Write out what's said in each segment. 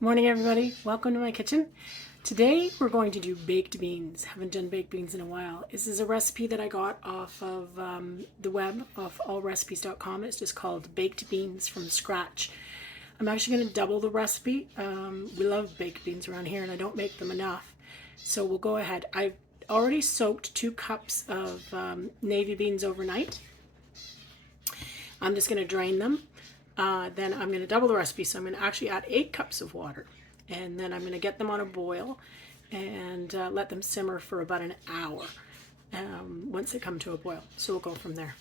Morning everybody, welcome to my kitchen. Today we're going to do baked beans. Haven't done baked beans in a while. This is a recipe that I got off of the web, off allrecipes.com. It's just called baked beans from scratch. I'm actually going to double the recipe. We love baked beans around here and I don't make them enough. So we'll go ahead. I've already soaked 2 cups of navy beans overnight. I'm just going to drain them. Then I'm going to double the recipe, so I'm going to actually add 8 cups of water, and then I'm going to get them on a boil and let them simmer for about an hour once they come to a boil. So we'll go from there.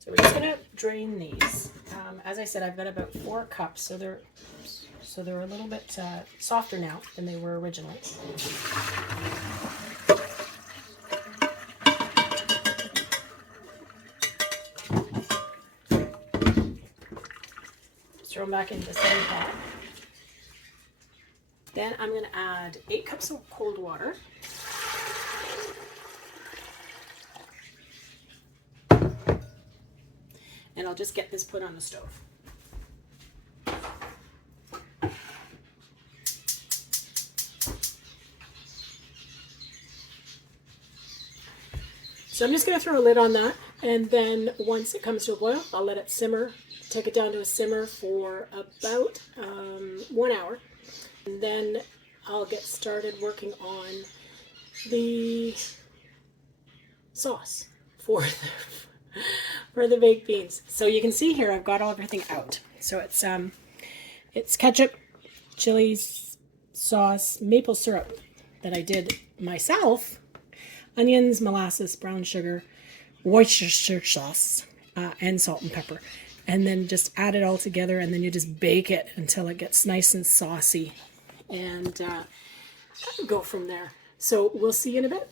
So we're just going to drain these. As I said, I've got about 4 cups, so they're a little bit softer now than they were originally. Throw them back into the same pot. Then I'm going to add 8 cups of cold water. And I'll just get this put on the stove. So I'm just going to throw a lid on that, and then once it comes to a boil, I'll let it simmer. Take it down to a simmer for about 1 hour, and then I'll get started working on the sauce for the baked beans. So you can see here I've got everything out. So it's ketchup, chili sauce, maple syrup that I did myself, onions, molasses, brown sugar, Worcestershire sauce, and salt and pepper. And then just add it all together, and then you just bake it until it gets nice and saucy, and go from there. So we'll see you in a bit.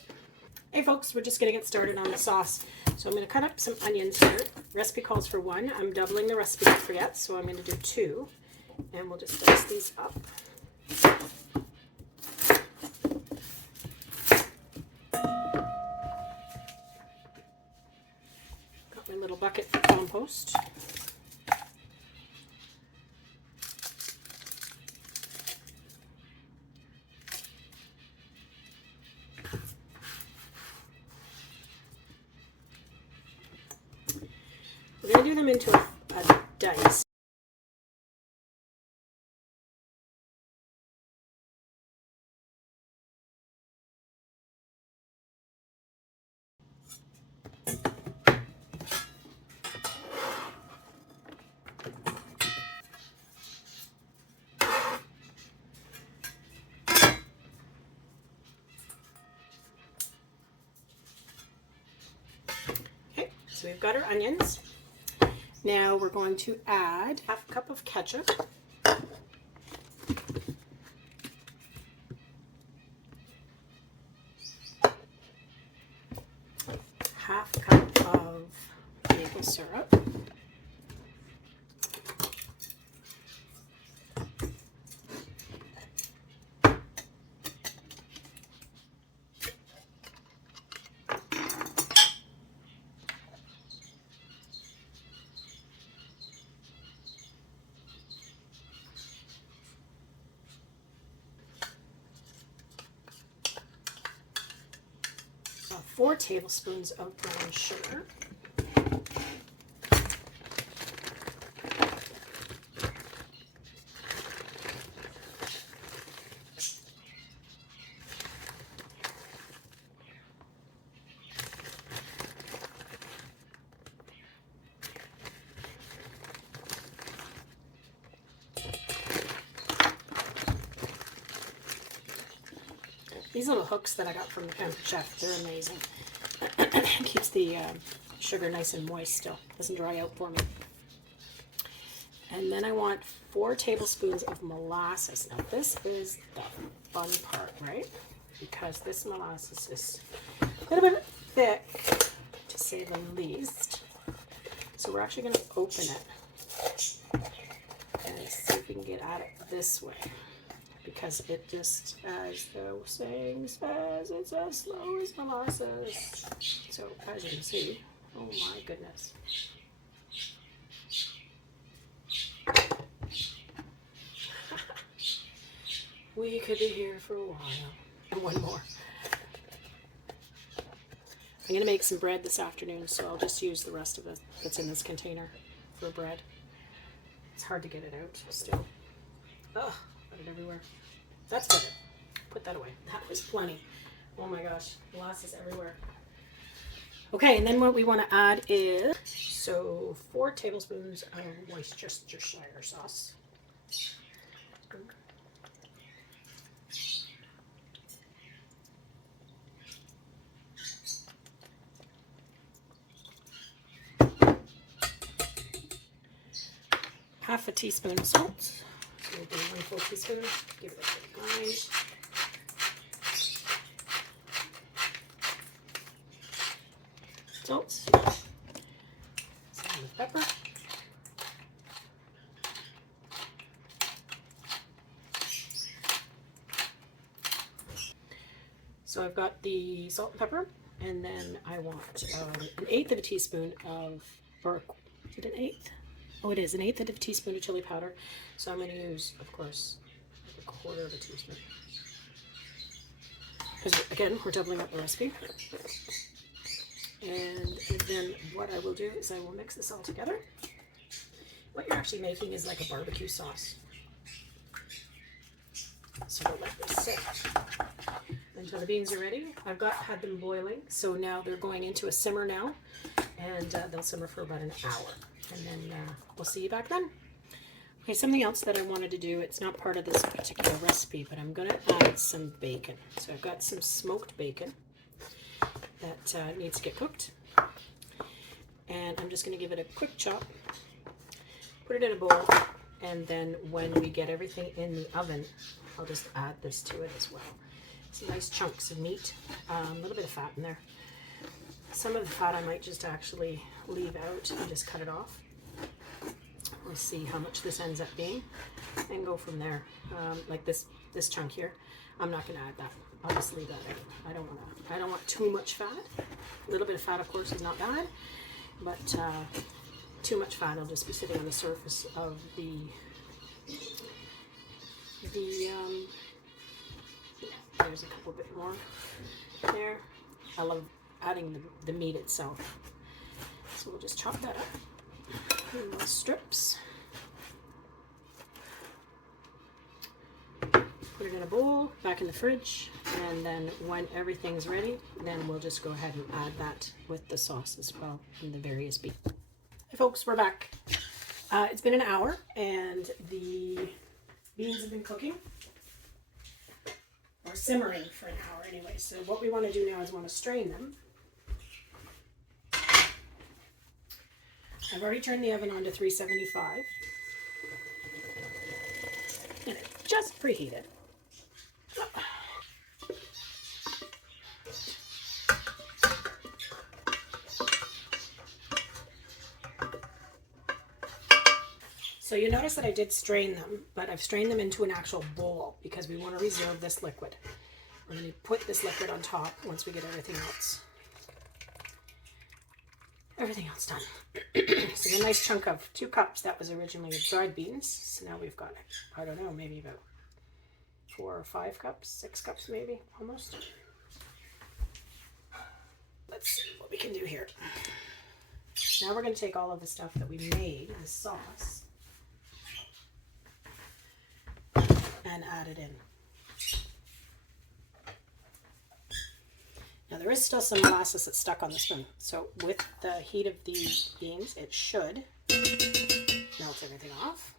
Hey folks, we're just going to get started on the sauce. So I'm going to cut up some onions here. Recipe calls for 1. I'm doubling the recipe, don't forget, so I'm going to do 2. And we'll just dice these up. Got my little bucket for compost. We're going to do them into a dice. Okay, so we've got our onions. Now we're going to add half a cup of ketchup. Half cup of maple syrup. About 4 tablespoons of brown sugar. These little hooks that I got from the Pampered Chef, they're amazing. Keeps the sugar nice and moist still. Doesn't dry out for me. And then I want 4 tablespoons of molasses. Now this is the fun part, right? Because this molasses is a little bit thick, to say the least. So we're actually going to open it and see if we can get at it this way. Because it just, as the saying says, it's as slow as molasses. So as you can see, oh my goodness. We could be here for a while. And one more. I'm going to make some bread this afternoon, so I'll just use the rest of it that's in this container for bread. It's hard to get it out still. Ugh, got it everywhere. That's better. Put that away. That was plenty. Oh my gosh, molasses everywhere. Okay, and then what we want to add is, so 4 tablespoons of Worcestershire sauce. Half a teaspoon of salt. So we'll do 1 full teaspoon. Give it a good grind. Salt. Some pepper. So I've got the salt and pepper, and then I want 1/8 of a teaspoon of, or is it 1/8? Oh, it is 1/8 of a teaspoon of chili powder. So I'm going to use, of course, 1/4 of a teaspoon. Because again, we're doubling up the recipe. And then what I will do is I will mix this all together. What you're actually making is like a barbecue sauce. So we'll let this sit until the beans are ready. I've had them boiling, so now they're going into a simmer now, and they'll simmer for about an hour. And then we'll see you back then. Okay, something else that I wanted to do, it's not part of this particular recipe, but I'm going to add some bacon. So I've got some smoked bacon that needs to get cooked. And I'm just going to give it a quick chop, put it in a bowl, and then when we get everything in the oven, I'll just add this to it as well. Some nice chunks of meat, a little bit of fat in there. Some of the fat I might just actually leave out and just cut it off. We'll see how much this ends up being and go from there. Like this chunk here, I'm not going to add that. I'll just leave that out. I don't want too much fat. A little bit of fat, of course, is not bad, but too much fat will just be sitting on the surface of there's a couple bit more there. I love adding the meat itself. So we'll just chop that up in little strips. Put it in a bowl, back in the fridge, and then when everything's ready, then we'll just go ahead and add that with the sauce as well and the various beef. Hey folks, we're back. It's been an hour and the beans have been cooking, or simmering for an hour anyway. So what we want to do now is want to strain them. I've already turned the oven on to 375 and it just preheated. So you notice that I did strain them, but I've strained them into an actual bowl because we want to reserve this liquid. We're going to put this liquid on top once we get everything else done. So a nice chunk of 2 cups, that was originally of dried beans. So now we've got, I don't know, maybe about 4 or 5 cups, 6 cups maybe, almost. Let's see what we can do here. Now we're going to take all of the stuff that we made, the sauce, and add it in. Now there is still some molasses that's stuck on the spoon, so with the heat of the beans, it should melt everything off.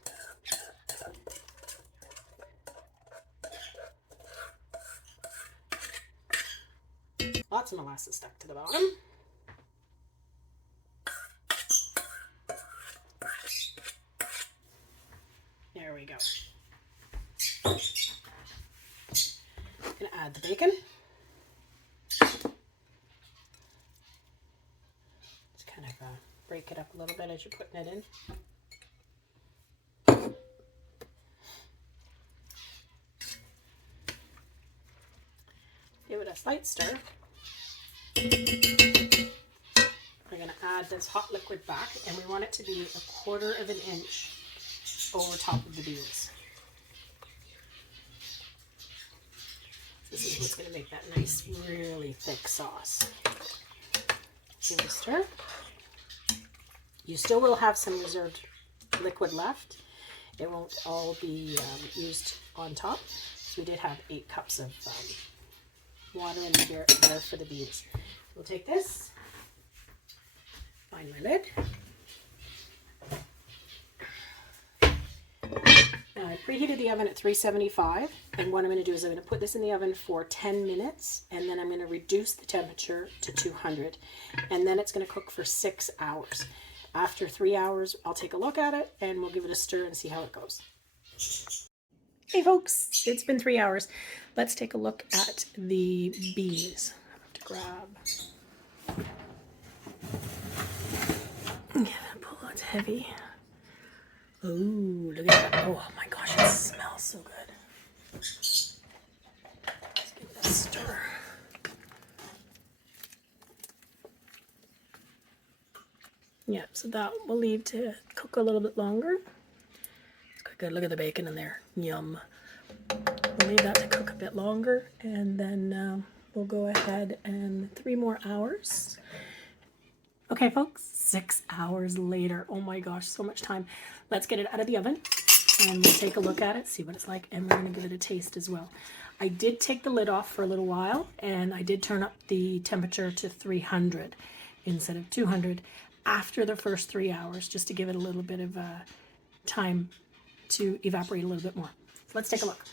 Lots of molasses stuck to the bottom. There we go. I'm going to add the bacon. Just kind of break it up a little bit as you're putting it in. Give it a slight stir. We're going to add this hot liquid back, and we want it to be 1/4 of an inch over top of the beans. It's going to make that nice, really thick sauce. Give it a stir. You still will have some reserved liquid left. It won't all be used on top. So we did have 8 cups of water in here there for the beans. We'll take this, find my lid. Now I preheated the oven at 375, and what I'm going to do is I'm going to put this in the oven for 10 minutes, and then I'm going to reduce the temperature to 200, and then it's going to cook for 6 hours. After 3 hours, I'll take a look at it, and we'll give it a stir and see how it goes. Hey folks, it's been 3 hours. Let's take a look at the beans. I have to grab. Yeah, pull, it's heavy. Oh, look at that. Oh my gosh, it smells so good. Let's give it a stir. Yeah, so that we'll leave to cook a little bit longer. It's quite good. Look at the bacon in there. Yum. We'll leave that to cook a bit longer, and then we'll go ahead and 3 more hours. Okay, folks, 6 hours later. Oh my gosh, so much time. Let's get it out of the oven, and we'll take a look at it, see what it's like, and we're going to give it a taste as well. I did take the lid off for a little while, and I did turn up the temperature to 300 instead of 200 after the first 3 hours, just to give it a little bit of time to evaporate a little bit more. So let's take a look.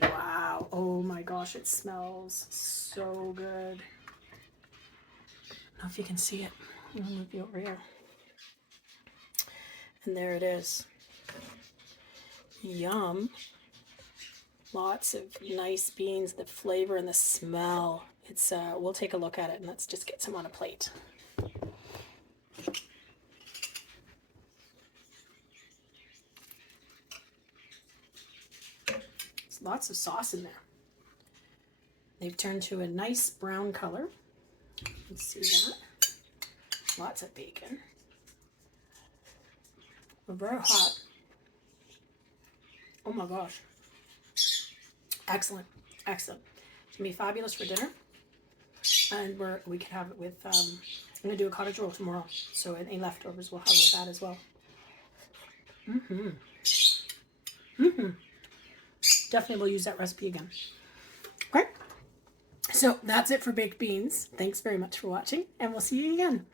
Wow, oh my gosh, it smells so good. I don't know if you can see it. I'll move you over here. And there it is. Yum. Lots of nice beans, the flavor and the smell. It's we'll take a look at it, and let's just get some on a plate. There's lots of sauce in there. They've turned to a nice brown color. You can see that. Lots of bacon. They're very hot. Oh my gosh. Excellent. Excellent. It's going to be fabulous for dinner. And we can have it with, I'm going to do a cottage roll tomorrow. So any leftovers we'll have with that as well. Definitely will use that recipe again. Okay. So that's it for baked beans. Thanks very much for watching, and we'll see you again.